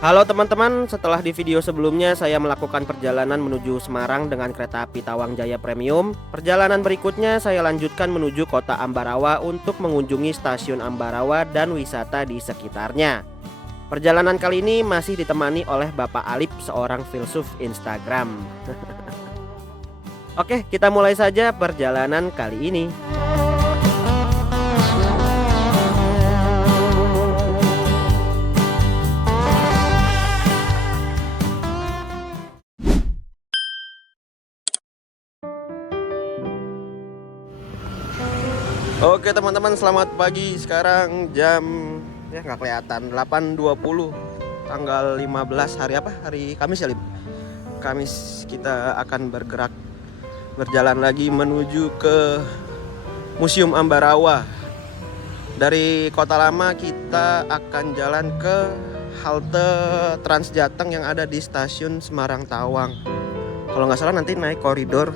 Halo teman-teman, setelah di video sebelumnya saya melakukan perjalanan menuju Semarang dengan kereta api Tawang Jaya Premium. Perjalanan berikutnya saya lanjutkan menuju kota Ambarawa untuk mengunjungi stasiun Ambarawa dan wisata di sekitarnya. Perjalanan kali ini masih ditemani oleh Bapak Alip, seorang filsuf Instagram. Oke, kita mulai saja perjalanan kali ini. Oke teman-teman, selamat pagi. Sekarang jam nggak kelihatan 8.20, tanggal 15, hari apa? Hari Kamis ya, Lip? Kamis. Kita akan berjalan lagi menuju ke Museum Ambarawa. Dari Kota Lama kita akan jalan ke halte Transjateng yang ada di stasiun Semarang Tawang. Kalau nggak salah nanti naik koridor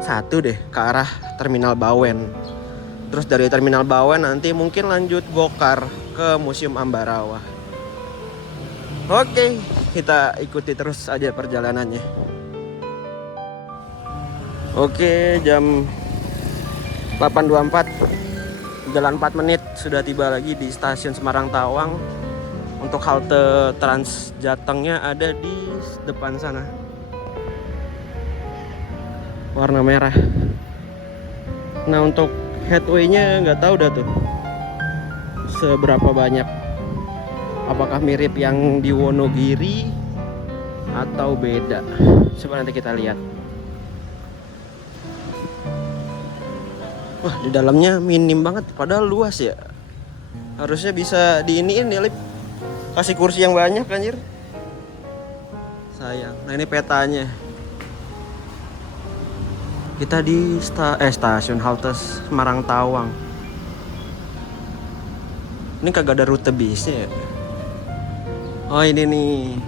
1 deh ke arah Terminal Bawen. Terus dari Terminal Bawen nanti mungkin lanjut gokar ke Museum Ambarawa. Oke, kita ikuti terus aja perjalanannya. Oke, jam 8.24, jalan 4 menit sudah tiba lagi di stasiun Semarang Tawang. Untuk halte Transjatengnya ada di depan sana, warna merah. Nah, untuk headway-nya nggak tahu dah tuh seberapa banyak. Apakah mirip yang di Wonogiri atau beda? Coba nanti kita lihat. Wah, di dalamnya minim banget, padahal luas ya. Harusnya bisa diiniin ya, Lip. Kasih kursi yang banyak, anjir. Sayang. Nah, ini petanya. Kita di stasiun halte Semarang Tawang. Ini kagak ada rute bisnya ya. Oh, ini nih.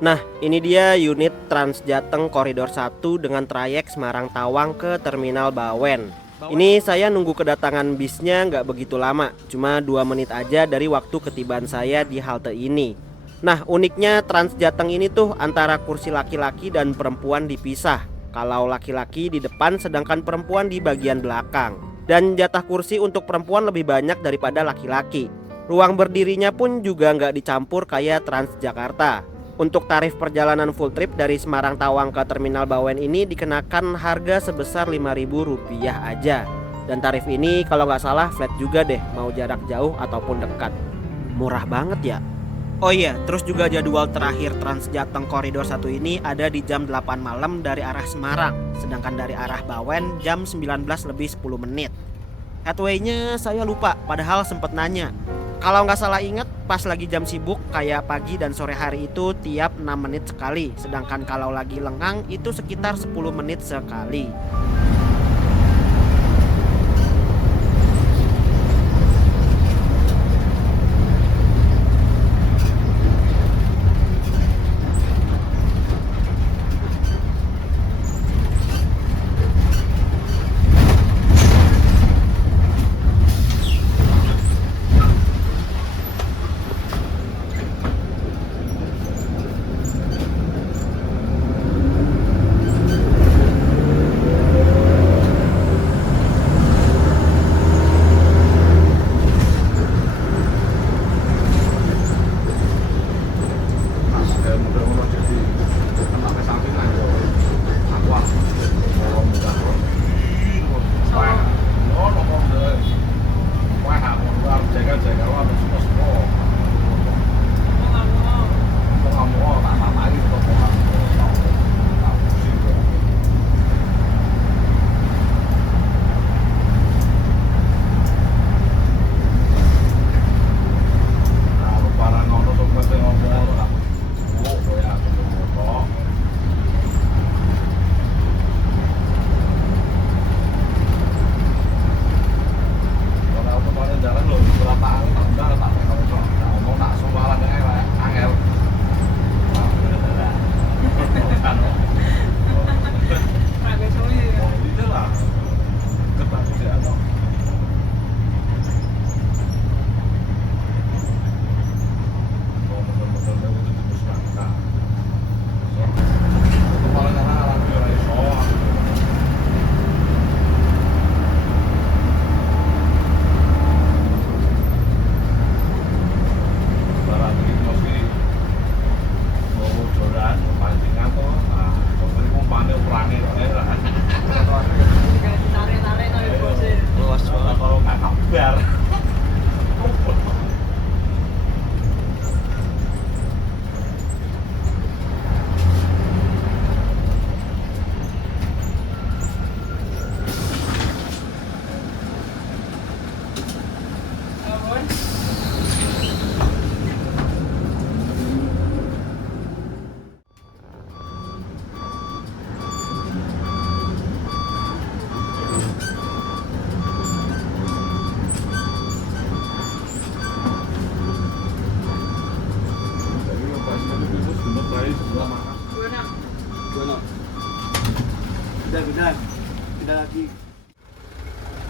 Nah, ini dia unit Transjateng Koridor 1 dengan trayek Semarang Tawang ke Terminal Bawen. Ini saya nunggu kedatangan bisnya nggak begitu lama, cuma 2 menit aja dari waktu ketibaan saya di halte ini. Nah, uniknya Transjateng ini tuh antara kursi laki-laki dan perempuan dipisah. Kalau laki-laki di depan sedangkan perempuan di bagian belakang. Dan jatah kursi untuk perempuan lebih banyak daripada laki-laki. Ruang berdirinya pun juga nggak dicampur kayak Transjakarta. Untuk tarif perjalanan full trip dari Semarang Tawang ke Terminal Bawen ini dikenakan harga sebesar Rp5.000 aja. Dan tarif ini kalau nggak salah flat juga deh, mau jarak jauh ataupun dekat. Murah banget ya. Oh iya, terus juga jadwal terakhir Transjateng Koridor 1 ini ada di jam 8 malam dari arah Semarang. Sedangkan dari arah Bawen jam 19:10. Headway-nya saya lupa, padahal sempet nanya. Kalau nggak salah inget pas lagi jam sibuk kayak pagi dan sore hari itu tiap 6 menit sekali. Sedangkan kalau lagi lengang itu sekitar 10 menit sekali.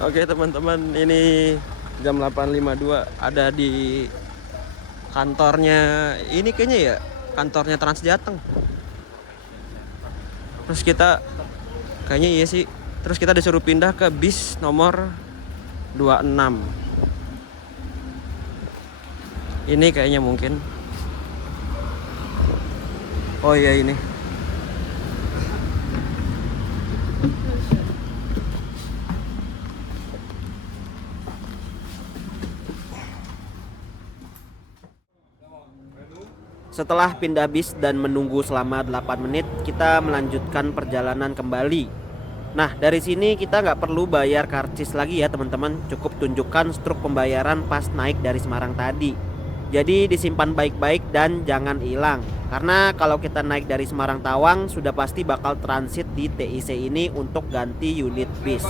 Oke teman-teman, ini jam 8.52 ada di kantornya. Ini kayaknya ya kantornya Transjateng. Terus kita kayaknya iya sih. Terus kita disuruh pindah ke bis nomor 26. Ini kayaknya mungkin. Oh iya ini. Setelah pindah bis dan menunggu selama 8 menit, kita melanjutkan perjalanan kembali. Nah, dari sini kita nggak perlu bayar karcis lagi ya teman-teman. Cukup tunjukkan struk pembayaran pas naik dari Semarang tadi. Jadi disimpan baik-baik dan jangan hilang. Karena kalau kita naik dari Semarang Tawang, sudah pasti bakal transit di TIC ini untuk ganti unit bis.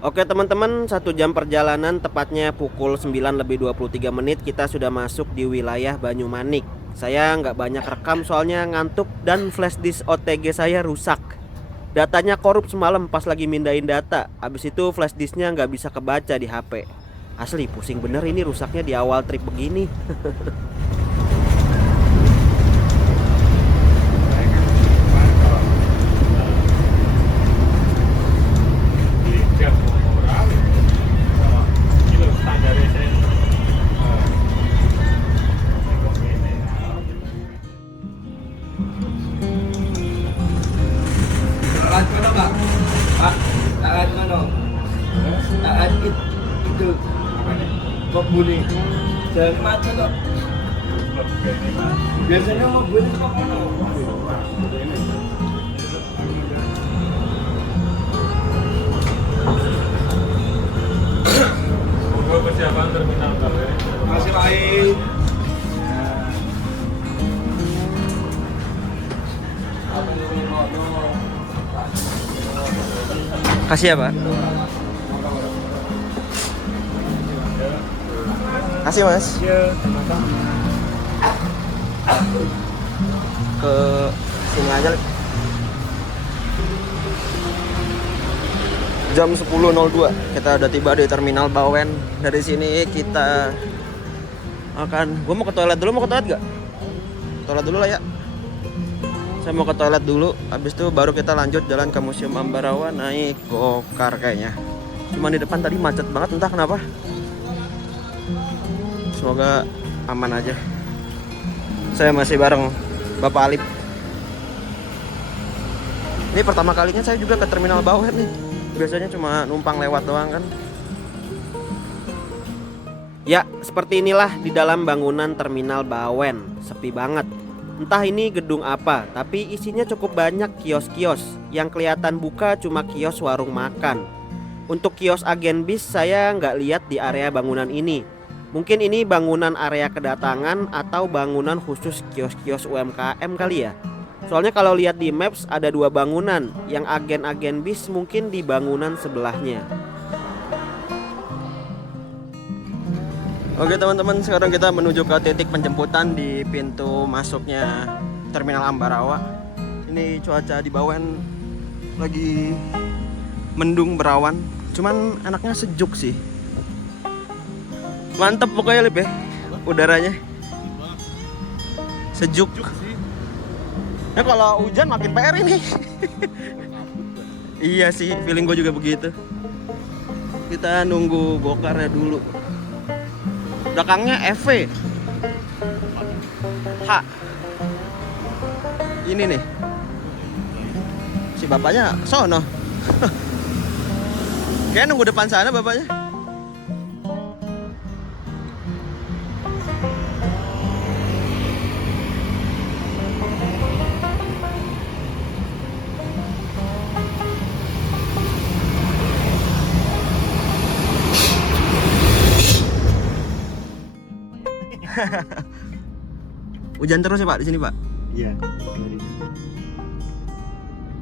Oke teman-teman, 1 jam perjalanan, tepatnya pukul 9:23 kita sudah masuk di wilayah Banyumanik. Saya nggak banyak rekam soalnya ngantuk dan flash disk OTG saya rusak. Datanya korup semalam pas lagi mindahin data. Habis itu flash disknya nggak bisa kebaca di HP. Asli pusing bener ini rusaknya di awal trip begini. Boleh. Dari macam tu. Biasanya mau boleh kok mana? Untuk persiapan terminal Bawen. Masih baik. Kasih ya Pak. Kasih Mas. Ke sini aja. Jam 10.02 kita udah tiba di terminal Bawen. Dari sini kita akan, gue mau ke toilet dulu. Mau ke toilet gak? Toilet dulu lah ya. Saya mau ke toilet dulu. Habis itu baru kita lanjut jalan ke Museum Ambarawa naik gokar kayaknya. Cuma di depan tadi macet banget entah kenapa. Semoga aman aja. Saya masih bareng Bapak Alip. Ini pertama kalinya saya juga ke terminal Bawen nih. Biasanya cuma numpang lewat doang kan. Ya, seperti inilah di dalam bangunan terminal Bawen. Sepi banget. Entah ini gedung apa, tapi isinya cukup banyak kios-kios. Yang kelihatan buka cuma kios warung makan. Untuk kios agen bis saya nggak lihat di area bangunan ini. Mungkin ini bangunan area kedatangan atau bangunan khusus kios-kios UMKM kali ya. Soalnya kalau lihat di Maps ada 2 bangunan. Yang agen-agen bis mungkin di bangunan sebelahnya. Oke teman-teman, sekarang kita menuju ke titik penjemputan di pintu masuknya terminal Ambarawa. Ini cuaca di Bawen lagi mendung berawan, cuman enaknya sejuk sih. Mantep pokoknya Lip ya, udaranya sejuk. Ya kalau hujan makin PR ini. Iya sih, feeling gue juga begitu. Kita nunggu gokarnya dulu. Belakangnya EV H. Ini nih. Si bapaknya sono. Kayaknya nunggu depan sana bapaknya. Hujan terus ya Pak di sini Pak? Iya.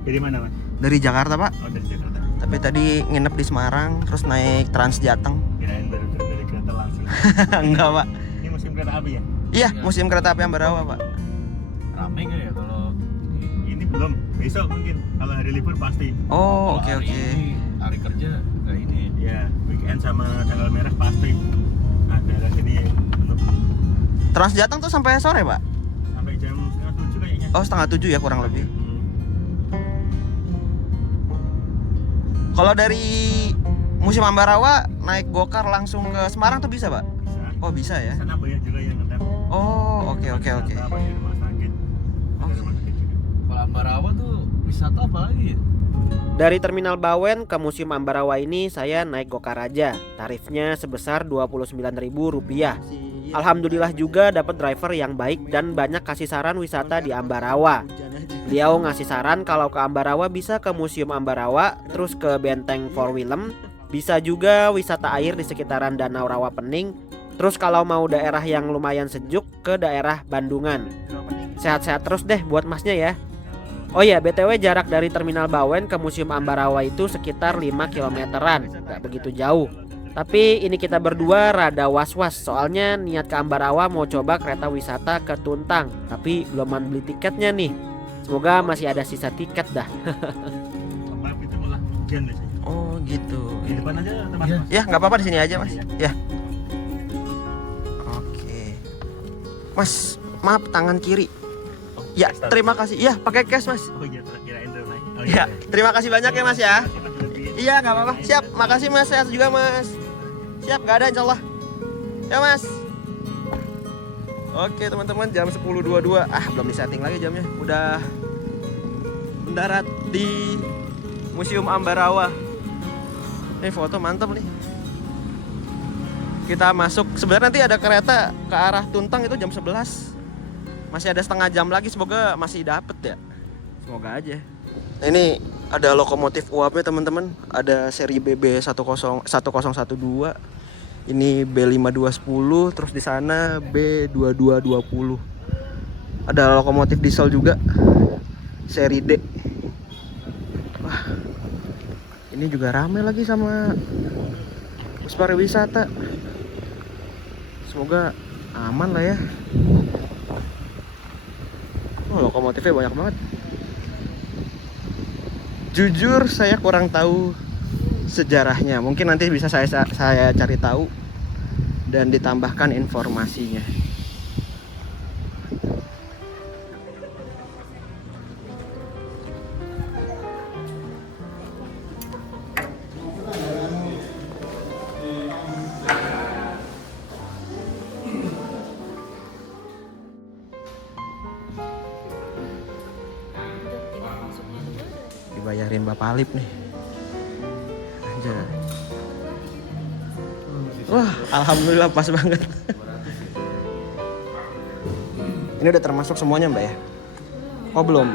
Dari mana Mas? Dari Jakarta Pak. Oh dari Jakarta. Tapi tadi nginep di Semarang, terus naik Trans Jateng. Kirain baru turun dari kereta langsung. Enggak Pak. Ini musim kereta api ya? Iya, musim kereta api Ambarawa Pak. Rame nggak ya kalau Ini belum. Besok mungkin. Kalau hari libur pasti. Oh, kalau oke. ini hari kerja nggak ini. Ya weekend sama tanggal merah pasti. Nah daerah sini penuh. Trans Jateng tuh sampai sore Pak? Sampai jam 6:30 kayaknya. Oh, 6:30 ya kurang lebih. Hmm. Kalau dari musim Ambarawa naik gokar langsung ke Semarang tuh bisa Pak? Bisa. Oh bisa ya? Sana banyak juga yang ngetem. Oh oke. Wisata, banyak rumah sakit. Ada rumah sakit juga. Kalau Ambarawa tuh wisata apa lagi ya? Dari Terminal Bawen ke Museum Ambarawa ini saya naik gokar aja. Tarifnya sebesar Rp29.000. Alhamdulillah juga dapat driver yang baik dan banyak kasih saran wisata di Ambarawa. Beliau ngasih saran kalau ke Ambarawa bisa ke Museum Ambarawa, terus ke Benteng Fort Willem, bisa juga wisata air di sekitaran Danau Rawapening, terus kalau mau daerah yang lumayan sejuk ke daerah Bandungan. Sehat-sehat terus deh buat masnya ya. Oh ya, BTW jarak dari Terminal Bawen ke Museum Ambarawa itu sekitar 5 kilometeran, gak begitu jauh. Tapi ini kita berdua rada was-was, soalnya niat ke Ambarawa mau coba kereta wisata ke Tuntang, tapi belum beli tiketnya nih. Semoga masih ada sisa tiket dah. Tempat itu malah hujan deh sih. Oh gitu. Di depan aja tempat Iya. Mas. Ya nggak apa-apa di sini aja mas. Ya. Oke. Mas, maaf tangan kiri. Oh, Ya cash, terima kasih. Ya pakai cash mas. Oh iya, kirain naik. Oh Ya terima kasih banyak ya mas ya. Masih lebih. Iya nggak apa-apa. Siap. Makasih mas. Sehat juga mas. Siap. Gak ada insyaallah. Ya mas. Oke teman-teman, jam 10.22. Belum disetting lagi jamnya. Udah mendarat di Museum Ambarawa. Ini foto mantap nih. Kita masuk. Sebenarnya nanti ada kereta ke arah Tuntang itu jam 11. Masih ada setengah jam lagi. Semoga masih dapet ya. Semoga aja. Ini ada lokomotif uapnya teman-teman. Ada seri BB 1012. Ini B5210, terus di sana B2220. Ada lokomotif diesel juga, seri D. Wah, ini juga rame lagi sama bus pariwisata. Semoga aman lah ya. Oh, lokomotifnya banyak banget. Jujur saya kurang tahu sejarahnya, mungkin nanti bisa saya cari tahu dan ditambahkan informasinya. Dibayarin Bapak Alip nih. Anjay. Wah, alhamdulillah pas banget. Ini udah termasuk semuanya Mbak ya? Oh belum?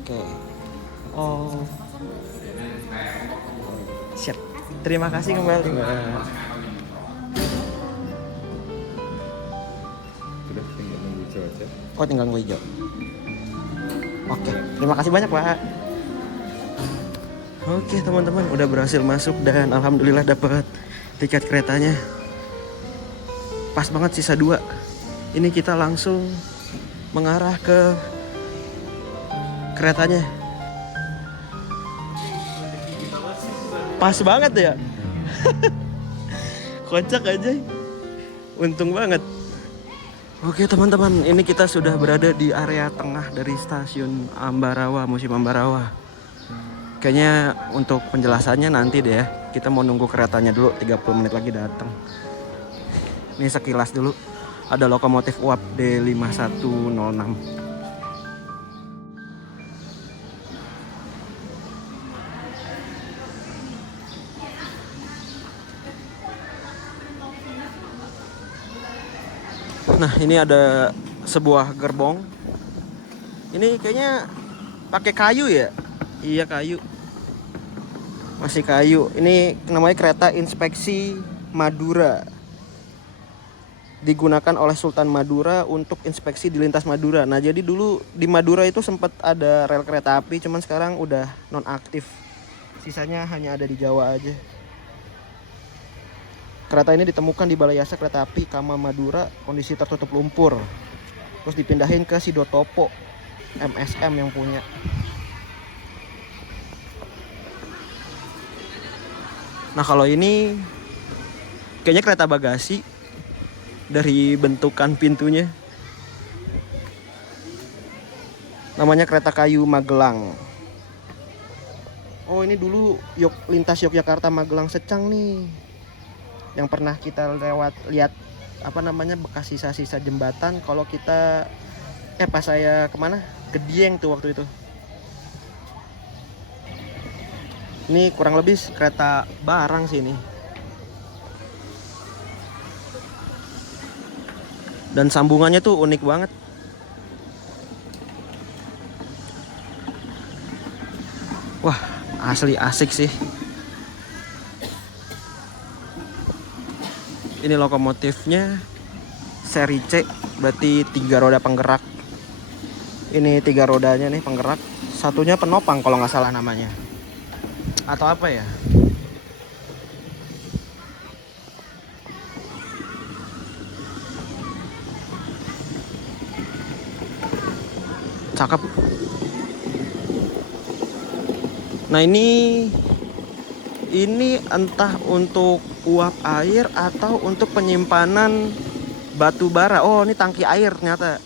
Oke. Oh. Siap. Terima kasih kembali Mbak. Sudah tinggal nunggu hijau aja. Oh tinggal nunggu hijau. Oke, terima kasih banyak Pak. Oke teman-teman, udah berhasil masuk dan alhamdulillah dapat tiket keretanya. Pas banget sisa 2. Ini kita langsung mengarah ke keretanya. Pas banget ya. Kocak aja. Untung banget. Oke teman-teman, ini kita sudah berada di area tengah dari stasiun Ambarawa, Museum Ambarawa. Kayaknya untuk penjelasannya nanti deh ya. Kita mau nunggu keretanya dulu, 30 menit lagi datang. Ini sekilas dulu. Ada lokomotif uap D5106. Nah, ini ada sebuah gerbong. Ini kayaknya pakai kayu ya? Iya, kayu. Masih kayu. Ini namanya kereta inspeksi Madura. Digunakan oleh Sultan Madura untuk inspeksi di lintas Madura. Nah, jadi dulu di Madura itu sempat ada rel kereta api, cuman sekarang udah nonaktif. Sisanya hanya ada di Jawa aja. Kereta ini ditemukan di Balai Yasa Kereta Api Kama Madura, kondisi tertutup lumpur. Terus dipindahin ke Sidotopo, MSM yang punya. Nah, kalau ini kayaknya kereta bagasi dari bentukan pintunya. Namanya kereta kayu Magelang. Oh, ini dulu lintas Yogyakarta Magelang Secang nih. Yang pernah kita lihat bekas sisa-sisa jembatan. Kalau kita pas saya kemana ke Dieng tuh waktu itu. Ini kurang lebih kereta barang sih ini. Dan sambungannya tuh unik banget. Wah, asli asik sih. Ini lokomotifnya seri C, berarti 3 roda penggerak. Ini 3 rodanya nih penggerak, satunya penopang kalau nggak salah namanya. Atau apa ya? Cakep. Nah, ini entah untuk uap air atau untuk penyimpanan batu bara. Oh, ini tangki air ternyata.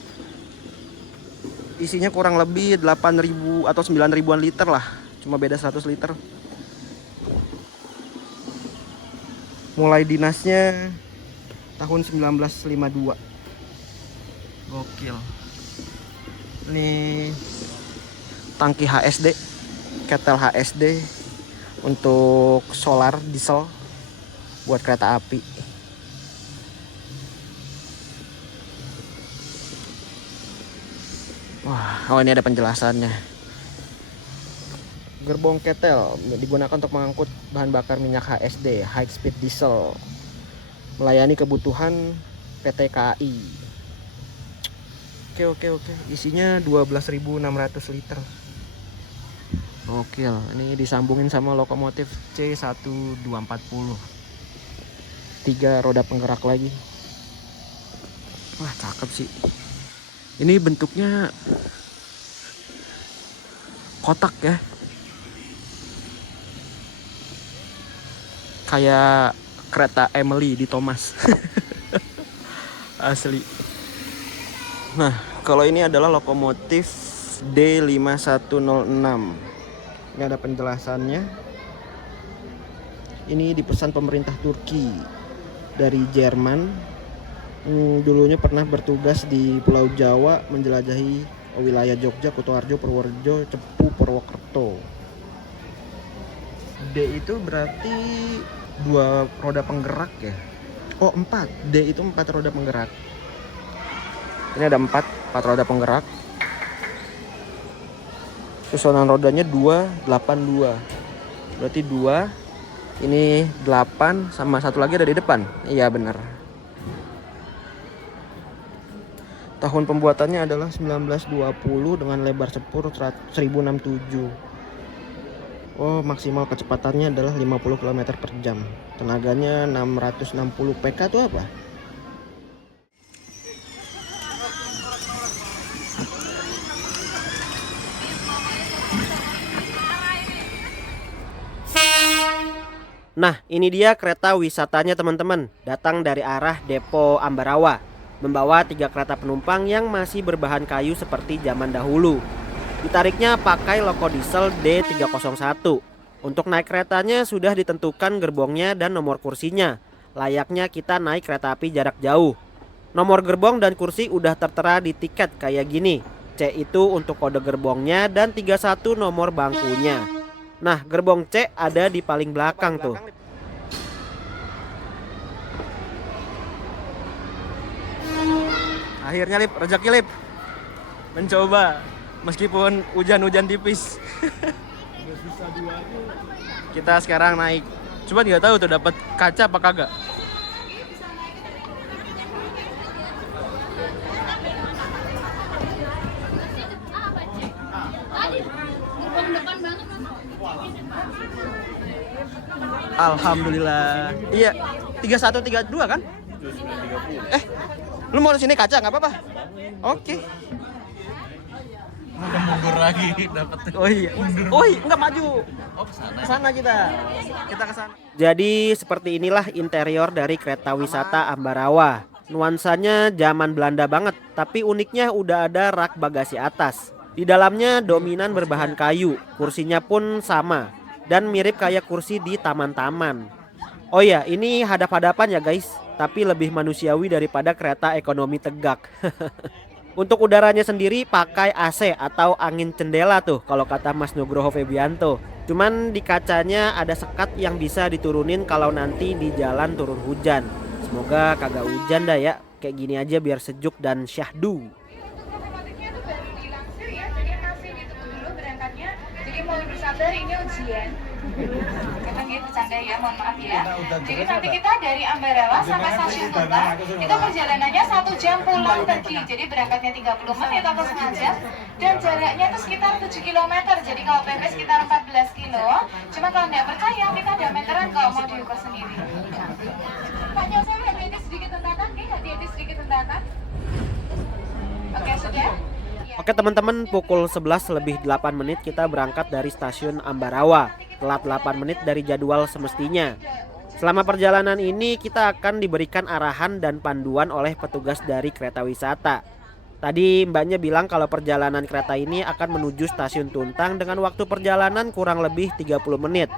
Isinya kurang lebih 8.000 atau 9.000-an liter lah. Cuma beda 100 liter. Mulai dinasnya tahun 1952. Gokil. Ini tangki HSD, ketel HSD untuk solar diesel buat kereta api. Wah, oh ini ada penjelasannya. Gerbong ketel digunakan untuk mengangkut bahan bakar minyak HSD, high speed diesel, melayani kebutuhan PT KAI. Oke. Isinya 12.600 liter. Oke, ini disambungin sama lokomotif C1240. 3 roda penggerak lagi. Wah, cakep sih. Ini bentuknya kotak ya. Kayak kereta Emily di Thomas. Asli. Nah, kalau ini adalah lokomotif D5106. Ini ada penjelasannya. Ini dipesan pemerintah Turki dari Jerman. Dulunya pernah bertugas di Pulau Jawa, menjelajahi wilayah Jogja, Kutoarjo, Purworejo, Cepu, Purwokerto. D itu berarti 2 roda penggerak ya. Oh, 4. D itu 4 roda penggerak. Ini ada 4 roda penggerak. Susunan rodanya 282. Berarti 2, ini 8 sama satu lagi ada di depan. Iya benar. Tahun pembuatannya adalah 1920 dengan lebar sepur 1067. Oh, maksimal kecepatannya adalah 50 km per jam. Tenaganya 660 PK itu apa? Nah, ini dia kereta wisatanya teman-teman. Datang dari arah Depo Ambarawa, membawa 3 kereta penumpang yang masih berbahan kayu seperti zaman dahulu. Ditariknya pakai loko diesel D301. Untuk naik keretanya sudah ditentukan gerbongnya dan nomor kursinya. Layaknya kita naik kereta api jarak jauh. Nomor gerbong dan kursi udah tertera di tiket kayak gini. C itu untuk kode gerbongnya dan 31 nomor bangkunya. Nah, gerbong C ada di paling belakang tuh. Akhirnya Lip, rezeki Lip. Mencoba meskipun hujan-hujan tipis. Kita sekarang naik. Cuma nggak tahu tuh dapat kaca apa kagak. Alhamdulillah. Iya, 3132 kan? Lu mau di sini kaca nggak apa-apa? Oke. Mundur lagi dapat. Oh iya. Oh iya, nggak maju. Oh ke sana kita. Kita ke sana. Jadi seperti inilah interior dari kereta wisata Ambarawa. Nuansanya zaman Belanda banget, tapi uniknya udah ada rak bagasi atas. Di dalamnya dominan berbahan kayu, kursinya pun sama dan mirip kayak kursi di taman-taman. Oh ya, ini hadap-hadapan ya guys, tapi lebih manusiawi daripada kereta ekonomi tegak. Untuk udaranya sendiri pakai AC atau angin cendela tuh kalau kata Mas Nugroho Febianto. Cuman di kacanya ada sekat yang bisa diturunin kalau nanti di jalan turun hujan. Semoga kagak hujan dah ya, kayak gini aja biar sejuk dan syahdu. Otomatiknya itu baru dilansir ya, jadi masih ditunggu dulu berangkatnya. Jadi mohon bersabar, ini ujian. Kita gitu bercanda ya, mohon maaf ya. Jadi nanti kita dari Ambarawa sampai stasiun Tuntang itu perjalanannya 1 jam pulang pergi. Jadi berangkatnya 30 menit atau setengah jam dan jaraknya itu sekitar 7 km. Jadi kalau PP sekitar 14 kilo. Cuma kalau nggak percaya kita ada meteran kalau mau diukur sendiri. Pak Nyosa, hati-hati sedikit tentakan, hati-hati sedikit tentakan. Oke, sudah? Oke teman-teman, pukul 11 lebih 8 menit kita berangkat dari stasiun Ambarawa. Telat 8 menit dari jadwal semestinya. Selama perjalanan ini kita akan diberikan arahan dan panduan oleh petugas dari kereta wisata. Tadi mbaknya bilang kalau perjalanan kereta ini akan menuju stasiun Tuntang dengan waktu perjalanan kurang lebih 30 menit.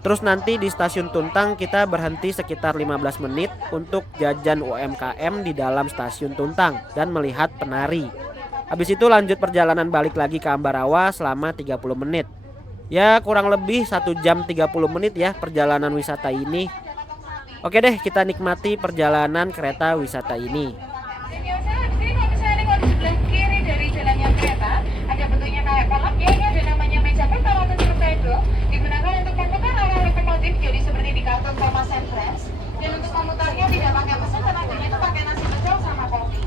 Terus nanti di stasiun Tuntang kita berhenti sekitar 15 menit untuk jajan UMKM di dalam stasiun Tuntang dan melihat penari. Habis itu lanjut perjalanan balik lagi ke Ambarawa selama 30 menit. Ya kurang lebih 1 jam 30 menit ya perjalanan wisata ini. Oke deh, kita nikmati perjalanan kereta wisata ini. Di sebelah kiri dari jalannya kereta ada bentuknya kayak kolak ya, ini ada namanya meja peta atau torpedo, digunakan untuk memutar arah lokomotif jadi seperti di kartun Thomas and Friends. Dan untuk memutarnya tidak pakai mesin, tenaganya itu pakai nasi pecel sama kopi.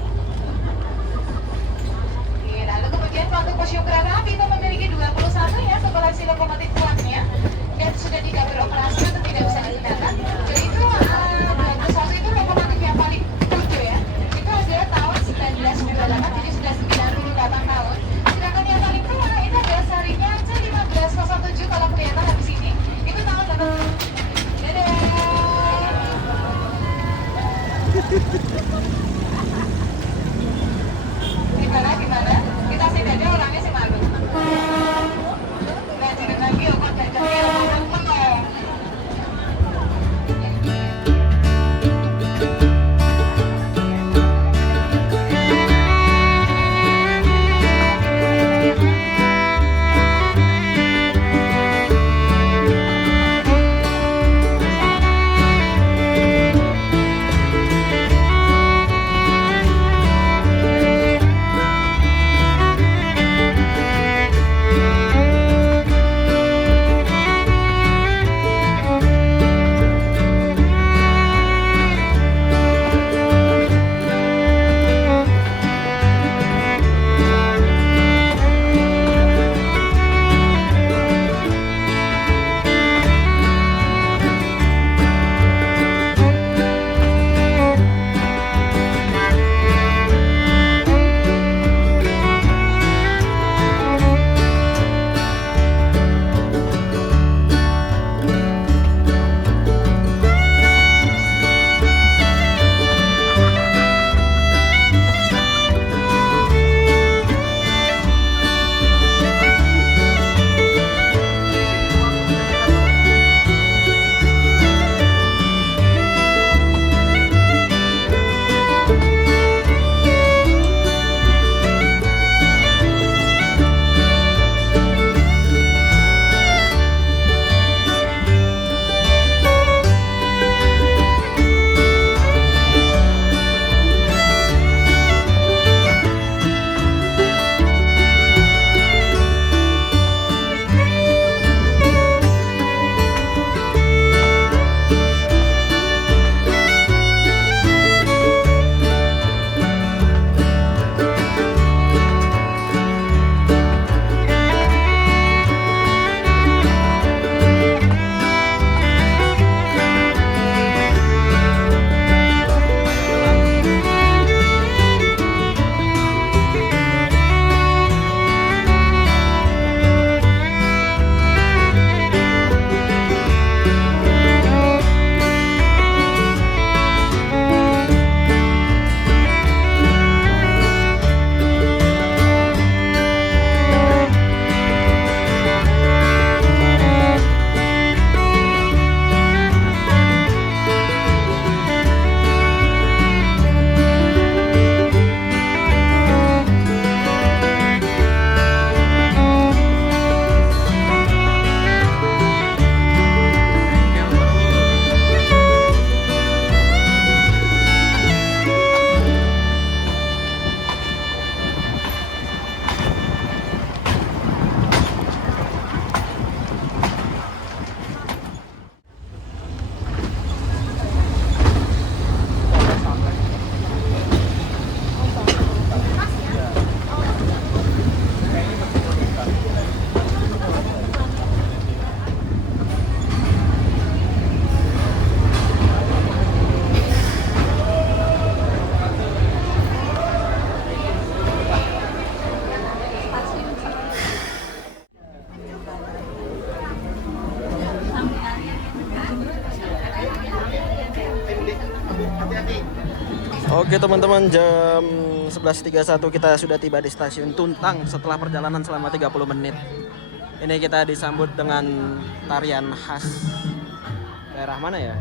Oke, lalu kemudian untuk museum kereta api itu memiliki 21 ya populasi lokomotif kuatnya dan sudah tidak beroperasi atau tidak bisa digunakan. Jadi itu 21 itu lokomotif yang paling bodoh ya. Itu Oke teman-teman, jam 11.31 kita sudah tiba di stasiun Tuntang setelah perjalanan selama 30 menit. Ini kita disambut dengan tarian khas daerah mana ya?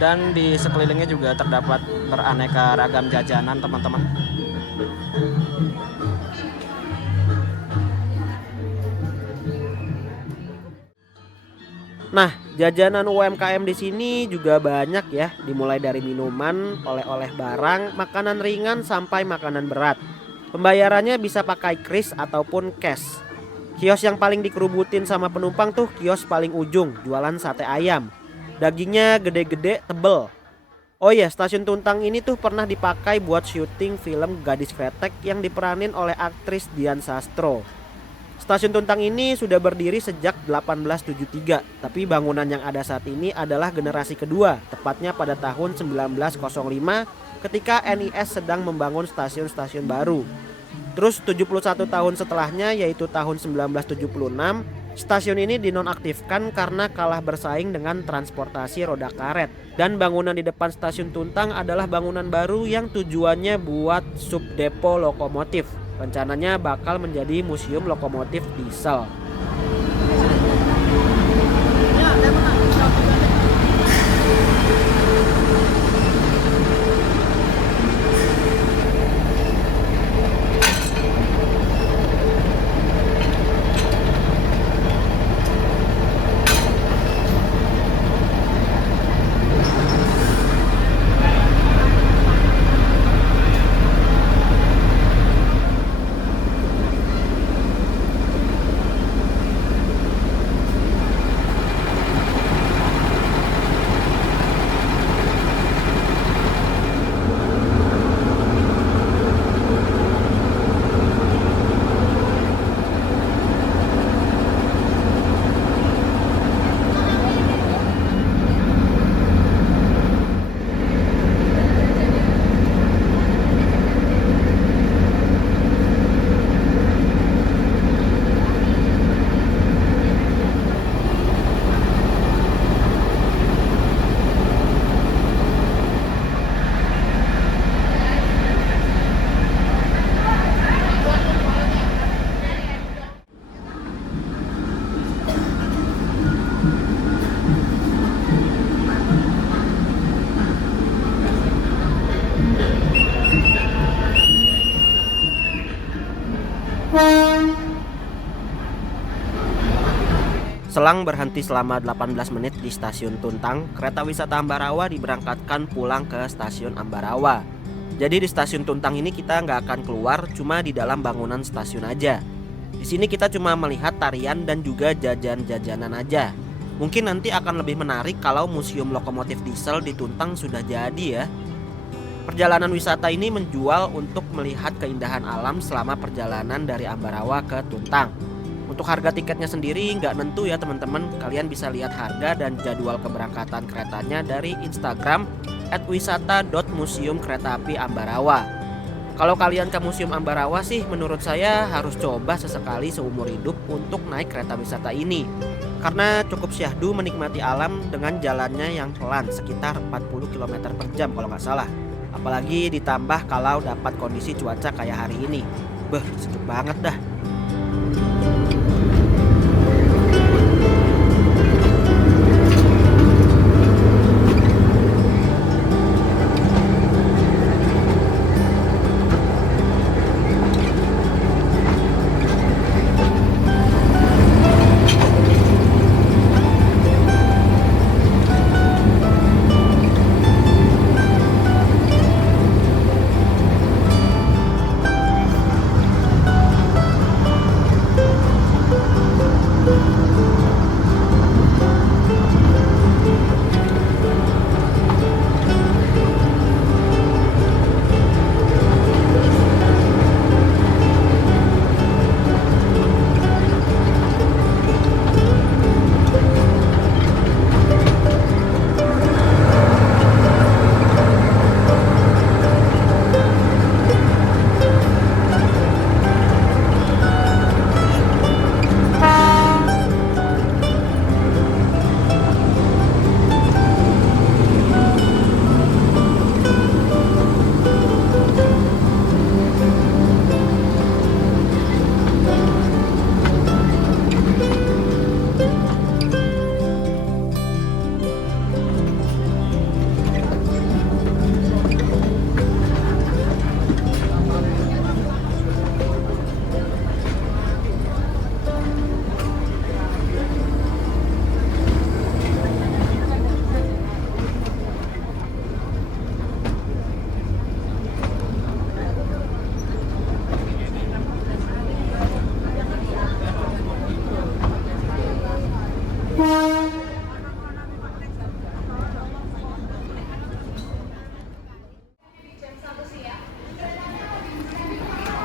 Dan di sekelilingnya juga terdapat beraneka ragam jajanan teman-teman. Nah, jajanan UMKM di sini juga banyak ya, dimulai dari minuman, oleh-oleh barang, makanan ringan sampai makanan berat. Pembayarannya bisa pakai kris ataupun cash. Kios yang paling dikerubutin sama penumpang tuh kios paling ujung, jualan sate ayam. Dagingnya gede-gede, tebel. Oh iya, stasiun Tuntang ini tuh pernah dipakai buat syuting film Gadis Kretek yang diperanin oleh aktris Dian Sastro. Stasiun Tuntang ini sudah berdiri sejak 1873, tapi bangunan yang ada saat ini adalah generasi kedua, tepatnya pada tahun 1905 ketika NIS sedang membangun stasiun-stasiun baru. Terus 71 tahun setelahnya, yaitu tahun 1976, stasiun ini dinonaktifkan karena kalah bersaing dengan transportasi roda karet. Dan bangunan di depan stasiun Tuntang adalah bangunan baru yang tujuannya buat subdepo lokomotif. Rencananya bakal menjadi museum lokomotif diesel. Selang berhenti selama 18 menit di stasiun Tuntang, kereta wisata Ambarawa diberangkatkan pulang ke stasiun Ambarawa. Jadi di stasiun Tuntang ini kita nggak akan keluar, cuma di dalam bangunan stasiun aja. Di sini kita cuma melihat tarian dan juga jajan-jajanan aja. Mungkin nanti akan lebih menarik kalau museum lokomotif diesel di Tuntang sudah jadi ya. Perjalanan wisata ini menjual untuk melihat keindahan alam selama perjalanan dari Ambarawa ke Tuntang. Untuk harga tiketnya sendiri nggak nentu ya teman-teman. Kalian bisa lihat harga dan jadwal keberangkatan keretanya dari Instagram @wisata.museumkeretaapi-Ambarawa. Kalau kalian ke Museum Ambarawa sih menurut saya harus coba sesekali seumur hidup untuk naik kereta wisata ini. Karena cukup syahdu menikmati alam dengan jalannya yang pelan sekitar 40 km per jam kalau nggak salah. Apalagi ditambah kalau dapat kondisi cuaca kayak hari ini. Beh, sejuk banget dah.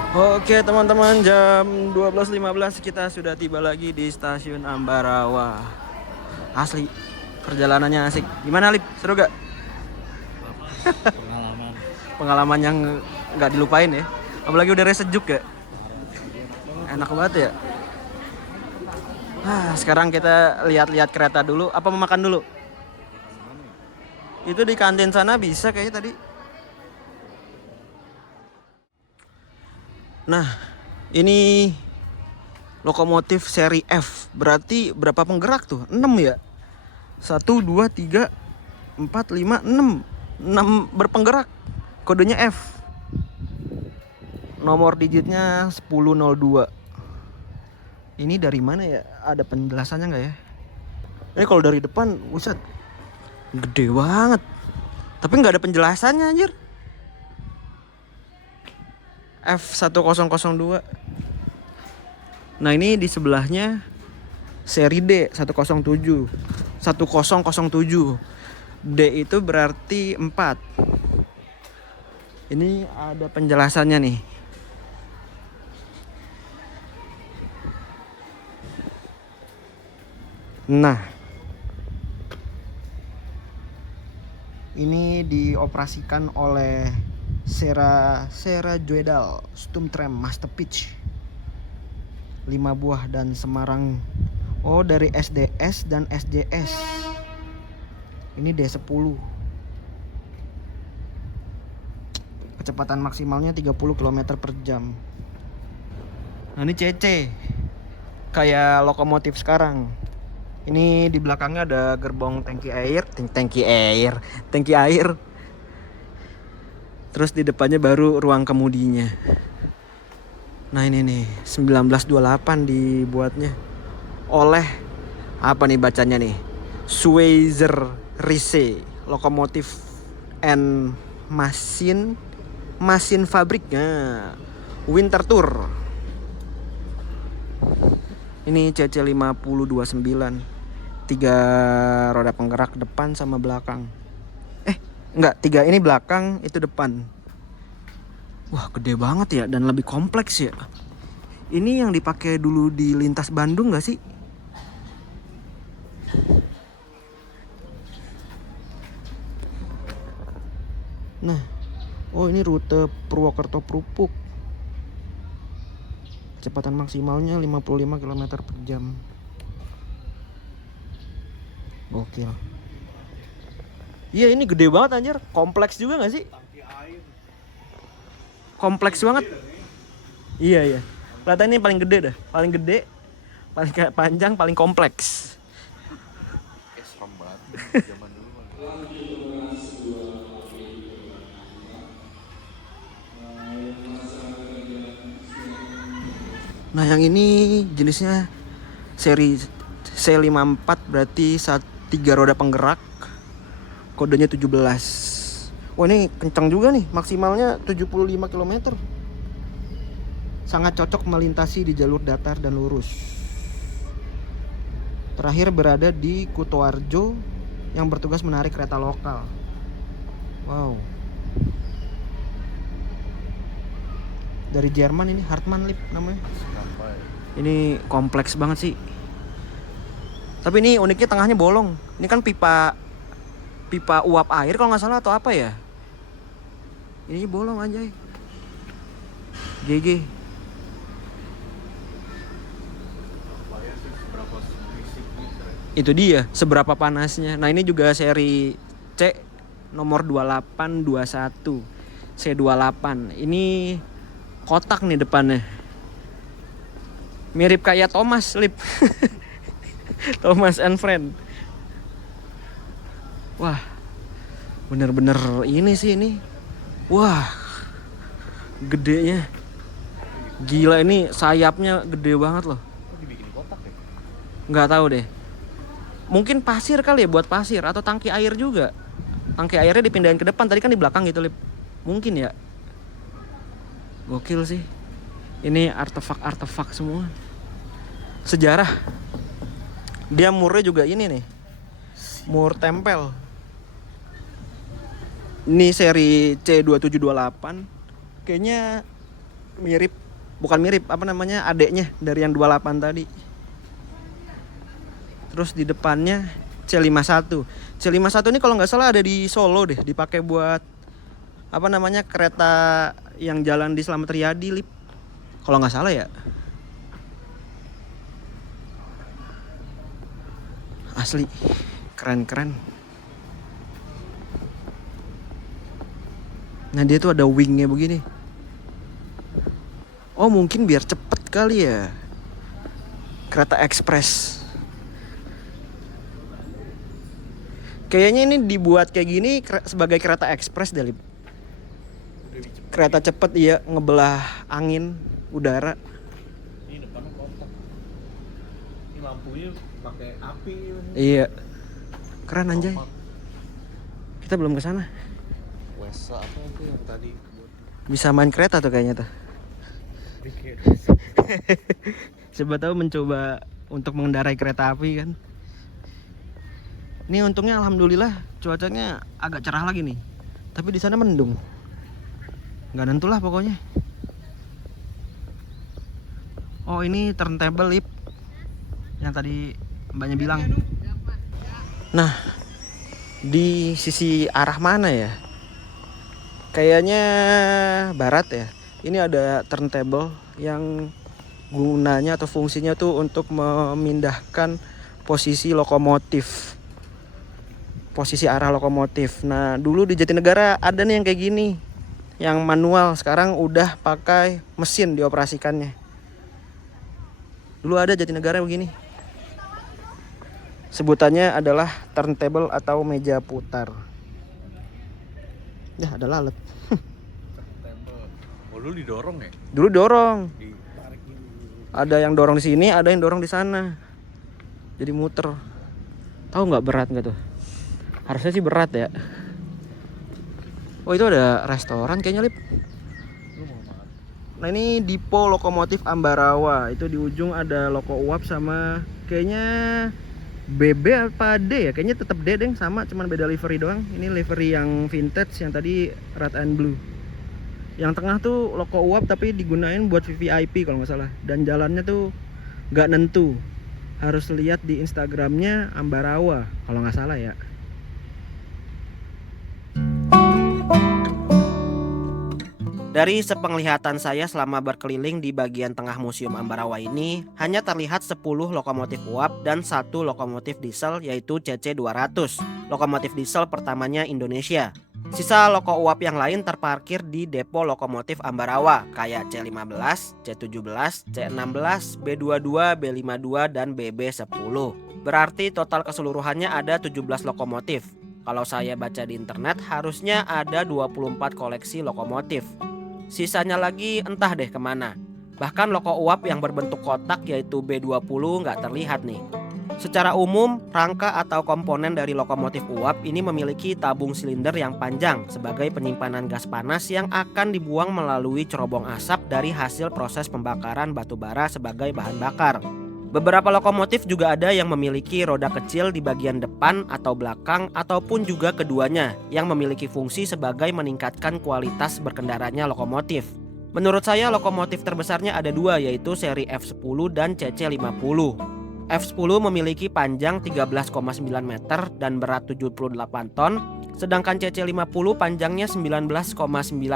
Oke teman-teman, jam 12.15 kita sudah tiba lagi di stasiun Ambarawa. Asli, perjalanannya asik. Gimana Lip? Seru gak? Pengalaman yang nggak dilupain ya. Apalagi udah sejuk ya. Enak banget ya. Sekarang kita lihat-lihat kereta dulu. Apa mau makan dulu? Itu di kantin sana bisa kayaknya tadi. Nah, ini lokomotif seri F. Berarti berapa penggerak tuh? 6 ya? 1, 2, 3, 4, 5, 6. 6 berpenggerak. Kodenya F. Nomor digitnya 1002. Ini dari mana ya? Ada penjelasannya nggak ya? Ini kalau dari depan, buset, gede banget. Tapi nggak ada penjelasannya anjir. F1002. Nah ini di sebelahnya seri D 107. 1007. D itu berarti 4. Ini ada penjelasannya nih. Nah, ini dioperasikan oleh Sera Joedal Stumtram Masterpitch 5 buah dan Semarang. Oh, dari SDS dan SJS. Ini D10. Kecepatan maksimalnya 30 km per jam. Nah ini CC, kayak lokomotif sekarang. Ini di belakangnya ada gerbong tangki air. Terus di depannya baru ruang kemudinya. Nah ini nih 1928 dibuatnya oleh apa nih bacanya nih? Schweizer Riese Lokomotif and Machine Fabrik. Nah, Winter Tour. Ini CC 5029. 3 roda penggerak depan sama belakang. Enggak, 3 ini belakang, itu depan. Wah, gede banget ya dan lebih kompleks ya. Ini yang dipakai dulu di lintas Bandung gak sih? Nah, oh ini rute Purwokerto Prupuk. Kecepatan maksimalnya 55 km per jam. Gokil. Iya ini gede banget anjir. Kompleks juga gak sih? Kompleks banget. Iya. Kelihatan ini paling gede dah. Paling gede, paling panjang, paling kompleks. Nah yang ini jenisnya seri C54, berarti 3 roda penggerak. Kodenya 17. Wah ini kencang juga nih, maksimalnya 75 km. Sangat cocok melintasi di jalur datar dan lurus. Terakhir berada di Kutoarjo yang bertugas menarik kereta lokal. Wow. Dari Jerman ini, Hartmann Lip namanya. Ini kompleks banget sih. Tapi ini uniknya tengahnya bolong. Ini kan pipa uap air kalau nggak salah atau apa ya. Ini bolong anjay. GG. Itu dia seberapa panasnya. Nah ini juga seri C nomor 2821 C28. Ini kotak nih depannya. Mirip kayak Thomas Lip. Thomas and Friend. Wah, bener-bener ini sih ini. Wah, gedenya. Gila ini sayapnya gede banget loh. Dibikin kotak ya? Nggak tahu deh. Mungkin pasir kali ya, buat pasir atau tangki air juga. Tangki airnya dipindahin ke depan, tadi kan di belakang gitu Lip. Mungkin ya. Gokil sih. Ini artefak semua. Sejarah. Dia murnya juga ini nih. Mur tempel. Ini seri C2728. Kayaknya mirip, bukan mirip, apa namanya, adeknya dari yang 28 tadi. Terus di depannya C51. C51 ini kalau nggak salah ada di Solo deh, dipakai buat apa namanya, kereta yang jalan di Slamet Riyadi, Lip. Kalau nggak salah ya. Asli keren-keren. Nah dia tuh ada wingnya begini. Oh mungkin biar cepet kali ya. Kereta ekspres. Kayaknya ini dibuat kayak gini sebagai kereta ekspres deh, Lip. Kereta cepet, iya, ngebelah angin udara. Ini depannya kotak. Ini lampunya pakai api. Iya. Keren anjay. Kita belum ke sana. Wesa apa itu yang tadi? Bisa main kereta tuh kayaknya tuh. Siapa tahu mencoba untuk mengendarai kereta api kan. Ini untungnya alhamdulillah cuacanya agak cerah lagi nih. Tapi di sana mendung. Nggak nentu lah pokoknya. Oh ini turntable, Lip, yang tadi mbaknya bilang. Nah di sisi arah mana ya? Kayaknya barat ya. Ini ada turntable yang gunanya atau fungsinya tuh untuk memindahkan posisi lokomotif, posisi arah lokomotif. Nah dulu di Jatinegara ada nih yang kayak gini, yang manual. Sekarang udah pakai mesin dioperasikannya. Dulu ada Jatinegara begini. Sebutannya adalah turntable atau meja putar. Ya ada lalat. Oh lu didorong ya? Dulu dorong. Ditarik ini. Ada yang dorong di sini, ada yang dorong di sana. Jadi muter. Tahu nggak berat nggak tuh? Harusnya sih berat ya. Oh itu ada restoran kayaknya, Lip. Lu mau makan? Nah ini Dipo Lokomotif Ambarawa. Itu di ujung ada Loko Uap sama kayaknya BB apa D ya? Kayaknya tetap D deh, sama, cuman beda livery doang. Ini livery yang vintage, yang tadi red and blue. Yang tengah tuh Loko Uap tapi digunain buat VVIP kalau nggak salah. Dan jalannya tuh nggak nentu. Harus lihat di Instagramnya Ambarawa kalau nggak salah ya. Dari sepenglihatan saya selama berkeliling di bagian tengah Museum Ambarawa ini, hanya terlihat 10 lokomotif uap dan 1 lokomotif diesel yaitu CC200, lokomotif diesel pertamanya Indonesia. Sisa loko uap yang lain terparkir di depo lokomotif Ambarawa kayak C15, C17, C16, B22, B52, dan BB10. Berarti total keseluruhannya ada 17 lokomotif. Kalau saya baca di internet harusnya ada 24 koleksi lokomotif. Sisanya lagi entah deh kemana. Bahkan loko uap yang berbentuk kotak yaitu B20 nggak terlihat nih. Secara umum, rangka atau komponen dari lokomotif uap ini memiliki tabung silinder yang panjang sebagai penyimpanan gas panas yang akan dibuang melalui cerobong asap dari hasil proses pembakaran batu bara sebagai bahan bakar. Beberapa lokomotif juga ada yang memiliki roda kecil di bagian depan atau belakang ataupun juga keduanya yang memiliki fungsi sebagai meningkatkan kualitas berkendaranya lokomotif. Menurut saya lokomotif terbesarnya ada dua yaitu seri F10 dan CC50. F10 memiliki panjang 13,9 meter dan berat 78 ton, sedangkan CC50 panjangnya 19,9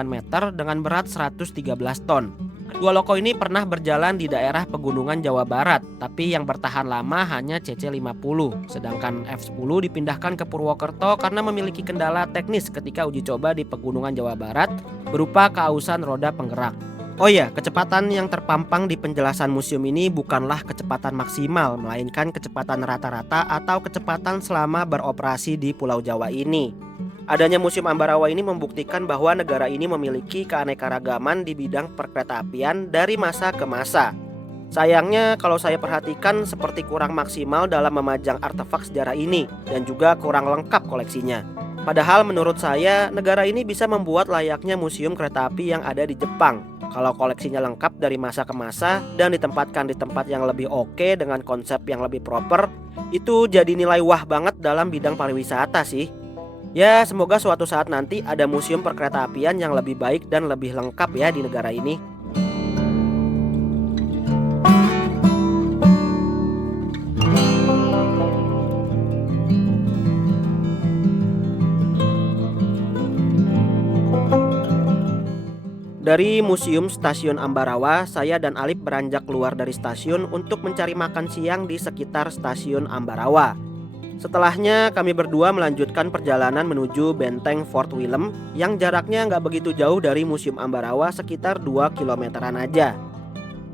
meter dengan berat 113 ton. Kedua loko ini pernah berjalan di daerah pegunungan Jawa Barat, tapi yang bertahan lama hanya CC50, sedangkan F10 dipindahkan ke Purwokerto karena memiliki kendala teknis ketika uji coba di pegunungan Jawa Barat berupa keausan roda penggerak. Oh iya, kecepatan yang terpampang di penjelasan museum ini bukanlah kecepatan maksimal, melainkan kecepatan rata-rata atau kecepatan selama beroperasi di Pulau Jawa ini. Adanya Museum Ambarawa ini membuktikan bahwa negara ini memiliki keanekaragaman di bidang perkeretaapian dari masa ke masa. Sayangnya kalau saya perhatikan seperti kurang maksimal dalam memajang artefak sejarah ini dan juga kurang lengkap koleksinya. Padahal menurut saya negara ini bisa membuat layaknya museum kereta api yang ada di Jepang. Kalau koleksinya lengkap dari masa ke masa dan ditempatkan di tempat yang lebih oke dengan konsep yang lebih proper, itu jadi nilai wah banget dalam bidang pariwisata sih. Ya semoga suatu saat nanti ada museum perkeretaapian yang lebih baik dan lebih lengkap ya di negara ini. Dari Museum Stasiun Ambarawa, saya dan Alip beranjak keluar dari stasiun untuk mencari makan siang di sekitar Stasiun Ambarawa. Setelahnya kami berdua melanjutkan perjalanan menuju Benteng Fort Willem yang jaraknya nggak begitu jauh dari Museum Ambarawa, sekitar 2 kilometeran aja.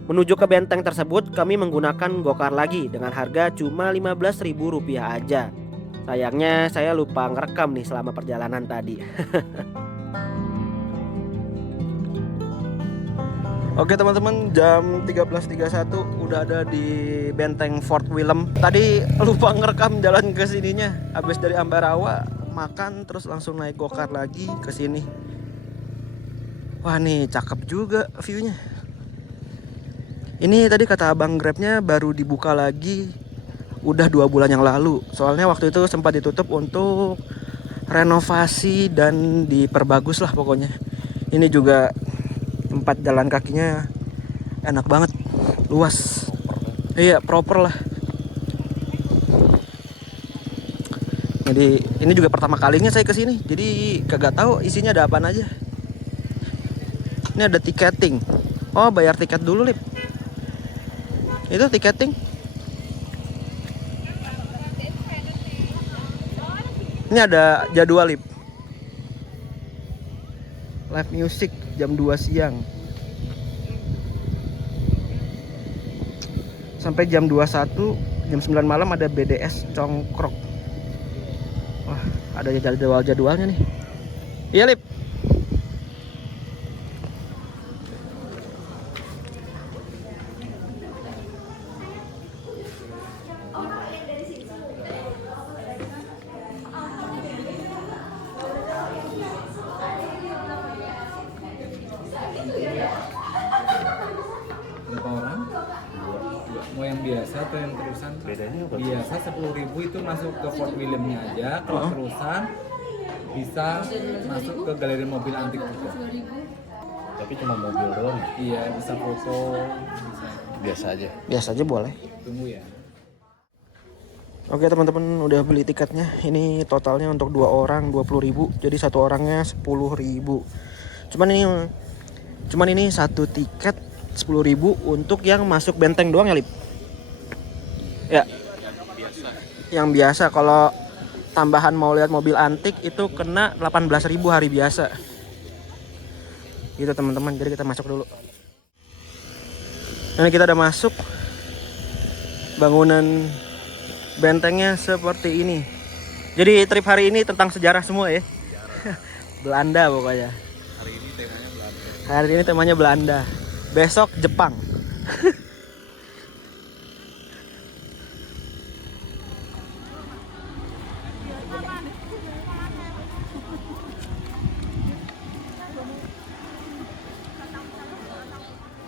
Menuju ke benteng tersebut kami menggunakan gokar lagi dengan harga cuma Rp15.000 aja. Sayangnya saya lupa ngerekam nih selama perjalanan tadi. Oke teman-teman, jam 13.31 udah ada di Benteng Fort Willem. Tadi lupa ngerekam jalan ke sininya. Habis dari Ambarawa makan terus langsung naik gokar lagi ke sini. Wah, nih cakep juga view-nya. Ini tadi kata abang Grabnya baru dibuka lagi udah 2 bulan yang lalu. Soalnya waktu itu sempat ditutup untuk renovasi dan diperbagus lah pokoknya. Ini juga tempat jalan kakinya enak banget, luas. Iya, proper lah. Jadi ini juga pertama kalinya saya kesini, jadi kagak tahu isinya ada apaan aja. Ini ada tiketing. Oh, bayar tiket dulu, Lip. Itu tiketing. Ini ada jadwal, Lip. Live music jam 2 siang sampai jam 21, jam 9 malam ada BDS Congkrok. Wah, ada jadwal-jadwalnya nih. Iya, Lip. Berapa orang? Mau yang biasa atau yang terusan? Bedanya apa? Biasa 10.000 itu masuk ke Fort William-nya aja. Kalau terusan bisa masuk ke galeri mobil antik juga. Tapi cuma mobil doang. Iya, bisa foto, bisa. Biasa aja. Biasa aja boleh. Tunggu ya. Oke teman-teman, udah beli tiketnya. Ini totalnya untuk 2 orang 20.000. Jadi satu orangnya 10.000. Cuman ini satu tiket 10.000 untuk yang masuk benteng doang ya, Lip? Ya. Yang biasa. Kalau tambahan mau lihat mobil antik itu kena 18.000 hari biasa. Gitu teman-teman. Jadi kita masuk dulu. Ini kita udah masuk. Bangunan bentengnya seperti ini. Jadi trip hari ini tentang sejarah semua ya. Belanda pokoknya. Hari ini temanya Belanda. Besok Jepang.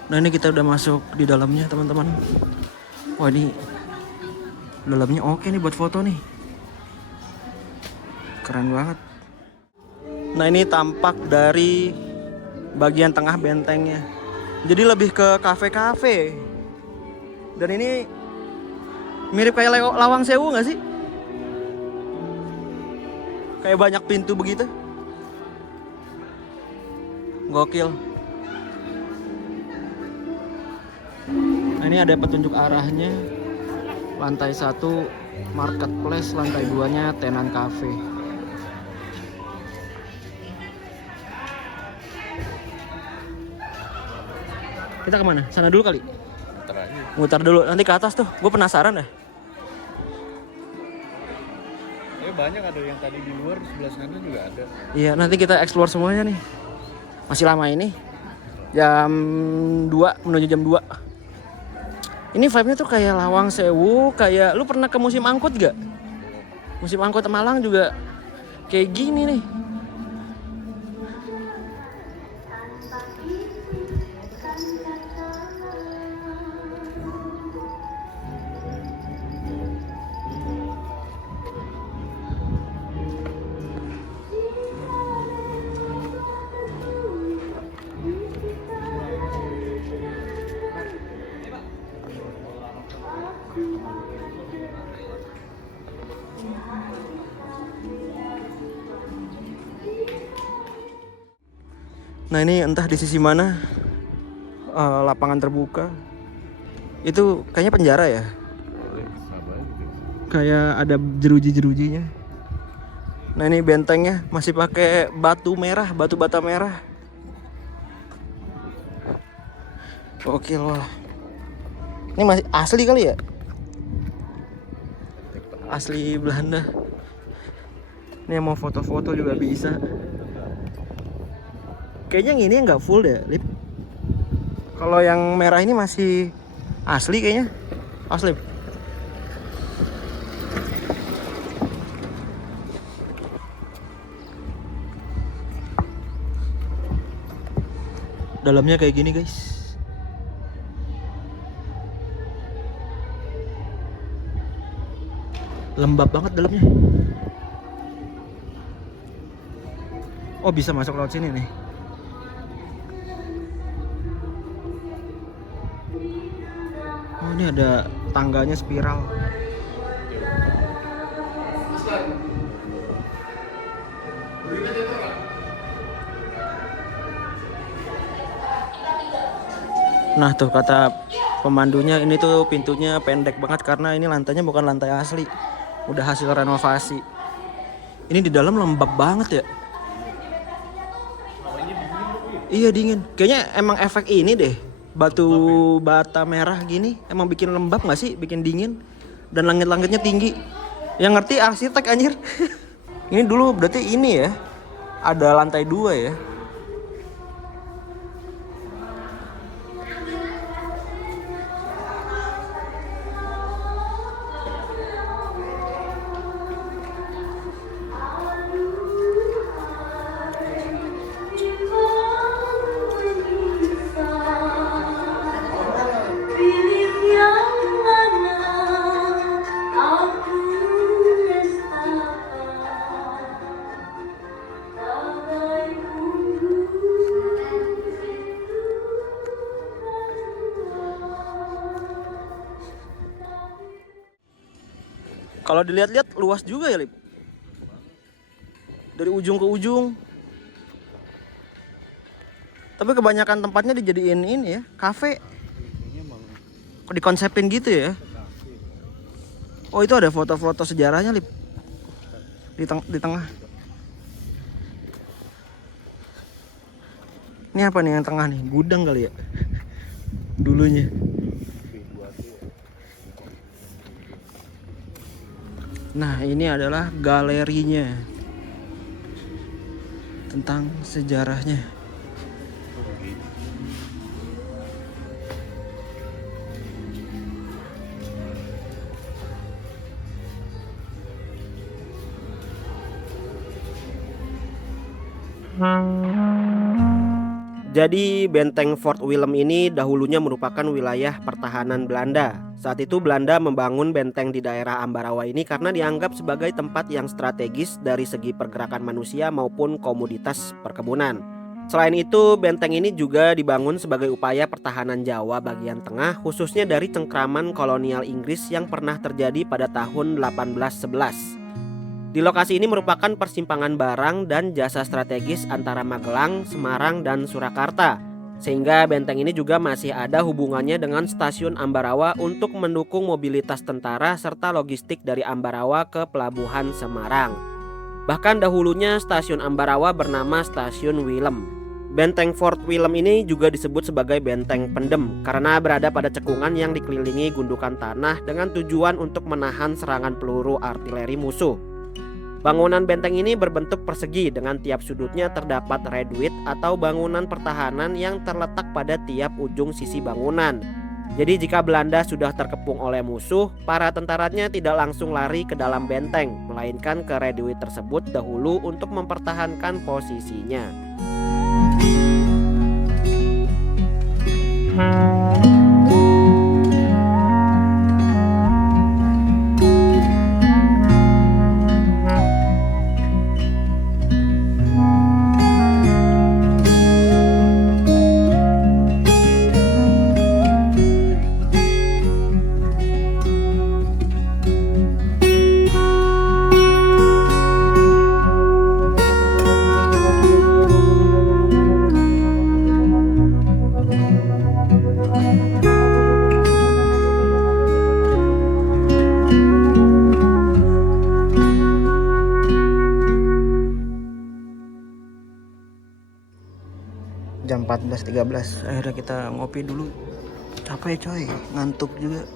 Nah, ini kita udah masuk di dalamnya teman-teman. Wah, ini dalamnya oke nih buat foto nih. Keren banget. Nah, ini tampak dari bagian tengah bentengnya. Jadi lebih ke kafe-kafe. Dan ini mirip kayak Lawang Sewu gak sih? Kayak banyak pintu begitu. Gokil. Nah, ini ada petunjuk arahnya. Lantai 1 marketplace, lantai 2-nya tenan cafe. Kita kemana? Sana dulu kali? Muter aja. Mutar dulu, nanti ke atas tuh. Gue penasaran deh. Banyak ada yang tadi di luar, sebelah sana juga ada. Iya, nanti kita explore semuanya nih. Masih lama ini. Jam 2, menuju jam 2. Ini vibe-nya tuh kayak Lawang Sewu, kayak lu pernah ke musim angkut gak? Musim angkut Malang juga kayak gini nih. Nah ini entah di sisi mana lapangan terbuka. Itu kayaknya penjara ya. Kayak ada jeruji-jerujinya. Nah ini bentengnya masih pakai batu merah, batu bata merah. Oke loh. Ini masih asli kali ya? Asli Belanda. Ini yang mau foto-foto juga bisa. Kayaknya yang ini nggak full deh, Lip. Kalau yang merah ini masih asli kayaknya. Asli. Dalamnya kayak gini, guys. Lembab banget dalamnya. Oh, bisa masuk lewat sini nih. Oh, ini ada tangganya spiral. Nah tuh kata pemandunya, ini tuh pintunya pendek banget karena ini lantainya bukan lantai asli, udah hasil renovasi. Ini di dalam lembab banget ya. Iya dingin. Kayaknya emang efek ini deh, batu bata merah gini emang bikin lembab nggak sih, bikin dingin. Dan langit-langitnya tinggi. Yang ngerti arsitek anjir. Ini dulu berarti ini ya, ada lantai 2 ya. Kalau dilihat-lihat luas juga ya, Lip. Dari ujung ke ujung. Tapi kebanyakan tempatnya dijadiin ini ya, kafe. Dikonsepin gitu ya. Oh, itu ada foto-foto sejarahnya, Lip. Di tengah. Ini apa nih yang tengah nih? Gudang kali ya? Dulunya. Nah, ini adalah galerinya tentang sejarahnya. Jadi benteng Fort Willem ini dahulunya merupakan wilayah pertahanan Belanda. Saat itu Belanda membangun benteng di daerah Ambarawa ini karena dianggap sebagai tempat yang strategis dari segi pergerakan manusia maupun komoditas perkebunan. Selain itu, benteng ini juga dibangun sebagai upaya pertahanan Jawa bagian tengah, khususnya dari cengkraman kolonial Inggris yang pernah terjadi pada tahun 1811. Di lokasi ini merupakan persimpangan barang dan jasa strategis antara Magelang, Semarang, dan Surakarta. Sehingga benteng ini juga masih ada hubungannya dengan stasiun Ambarawa untuk mendukung mobilitas tentara serta logistik dari Ambarawa ke Pelabuhan Semarang. Bahkan dahulunya stasiun Ambarawa bernama Stasiun Willem. Benteng Fort Willem ini juga disebut sebagai benteng pendem karena berada pada cekungan yang dikelilingi gundukan tanah dengan tujuan untuk menahan serangan peluru artileri musuh. Bangunan benteng ini berbentuk persegi dengan tiap sudutnya terdapat reduit atau bangunan pertahanan yang terletak pada tiap ujung sisi bangunan. Jadi jika Belanda sudah terkepung oleh musuh, para tentaranya tidak langsung lari ke dalam benteng, melainkan ke reduit tersebut dahulu untuk mempertahankan posisinya. 14.13. Akhirnya kita ngopi dulu. Capek coy, ngantuk juga.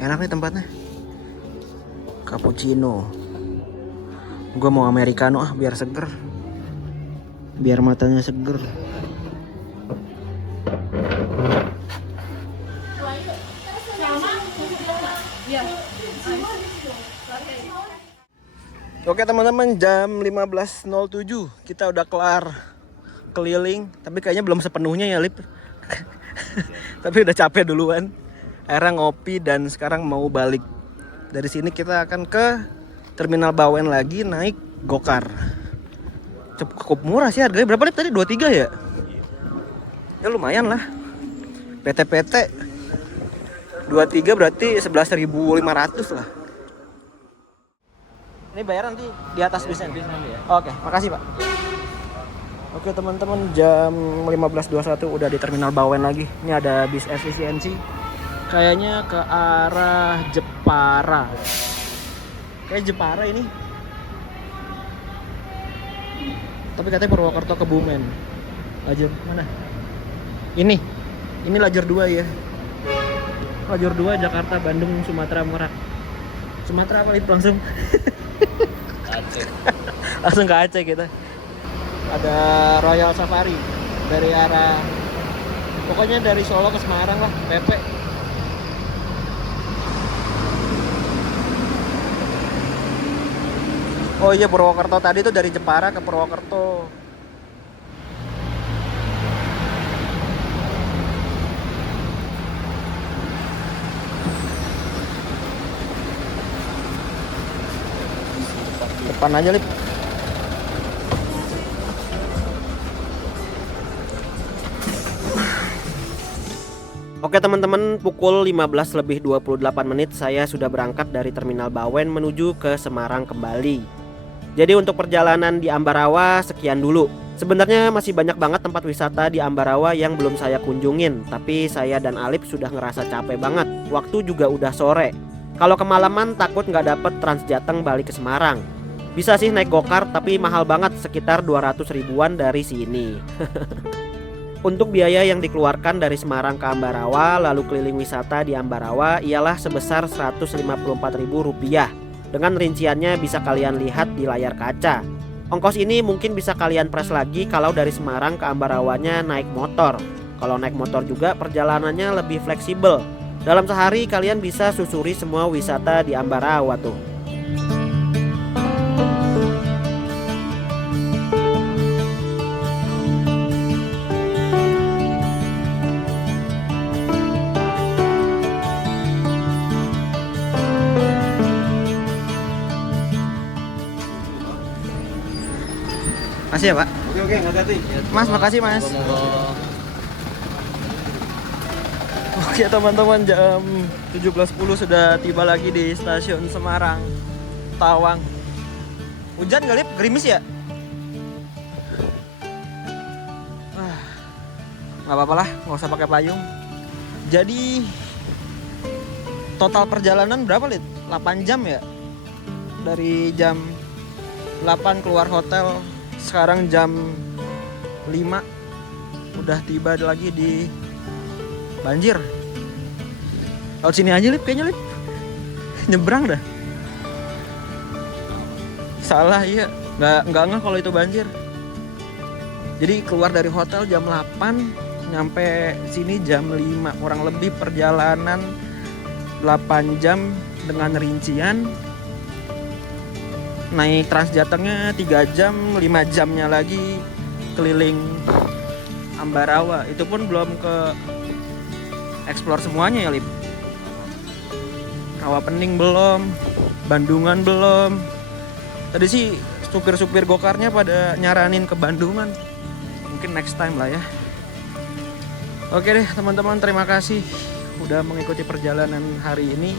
Enak nih tempatnya. Cappuccino. Gue mau americano biar seger. Biar matanya seger. Oke teman-teman, jam 15.07 kita udah kelar keliling, tapi kayaknya belum sepenuhnya ya Lip. Tapi udah capek duluan. Akhirnya ngopi dan sekarang mau balik. Dari sini kita akan ke Terminal Bawen lagi, naik gokar. Cukup murah sih harganya. Berapa Lip tadi? 23 ya? Ya lumayan lah. PT-PT 23 berarti 11.500 lah. Ini bayar nanti di atas bisnya. Oke, makasih Pak. Oke teman-teman, jam 15.21 udah di Terminal Bawen lagi. Ini ada bis efisiensi. Kayaknya ke arah Jepara. Kayak Jepara ini. Tapi katanya Purwokerto ke Bumen. Lajur mana? Ini lajur 2 ya. Lajur 2 Jakarta, Bandung, Sumatera, Merak. Sumatera apa Lip langsung? Aceh. Langsung ke Aceh kita. Ada Royal Safari dari arah, pokoknya dari Solo ke Semarang lah, PP. Oh iya, Purwokerto tadi tuh dari Jepara ke Purwokerto. Depan aja Lip. Oke teman-teman, pukul 15:28 saya sudah berangkat dari Terminal Bawen menuju ke Semarang kembali. Jadi untuk perjalanan di Ambarawa sekian dulu. Sebenarnya masih banyak banget tempat wisata di Ambarawa yang belum saya kunjungin, tapi saya dan Alip sudah ngerasa capek banget. Waktu juga udah sore. Kalau kemalaman takut nggak dapet Transjateng balik ke Semarang. Bisa sih naik gokar, tapi mahal banget, sekitar 200 ribuan dari sini. Untuk biaya yang dikeluarkan dari Semarang ke Ambarawa lalu keliling wisata di Ambarawa ialah sebesar Rp154.000. Dengan rinciannya bisa kalian lihat di layar kaca. Ongkos ini mungkin bisa kalian press lagi kalau dari Semarang ke Ambarawanya naik motor. Kalau naik motor juga perjalanannya lebih fleksibel. Dalam sehari kalian bisa susuri semua wisata di Ambarawa tuh. Makasih ya Pak. Oke, hati-hati. Mas, makasih Mas. Oke teman-teman, jam 17.10 sudah tiba lagi di stasiun Semarang Tawang. Hujan nggak Lip? Gerimis ya? Nggak apa-apa lah, nggak usah pakai payung. Jadi total perjalanan berapa Lip? 8 jam ya? Dari jam 8 keluar hotel, sekarang jam 5 udah tiba lagi di Banjir. Laut sini aja Lip, kayaknya Lip. Nyebrang dah. Salah iya, nggak ngeh kalau itu Banjir. Jadi keluar dari hotel jam 8, nyampe sini jam 5. Kurang lebih perjalanan 8 jam dengan rincian. Naik Transjatengnya 3 jam, 5 jamnya lagi keliling Ambarawa. Itu pun belum ke explore semuanya ya Lip. Rawapening belum, Bandungan belum. Tadi sih supir-supir gokarnya pada nyaranin ke Bandungan. Mungkin next time lah ya. Oke deh teman-teman, terima kasih udah mengikuti perjalanan hari ini.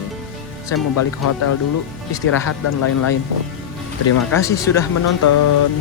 Saya mau balik ke hotel dulu, istirahat dan lain-lain. Terima kasih sudah menonton.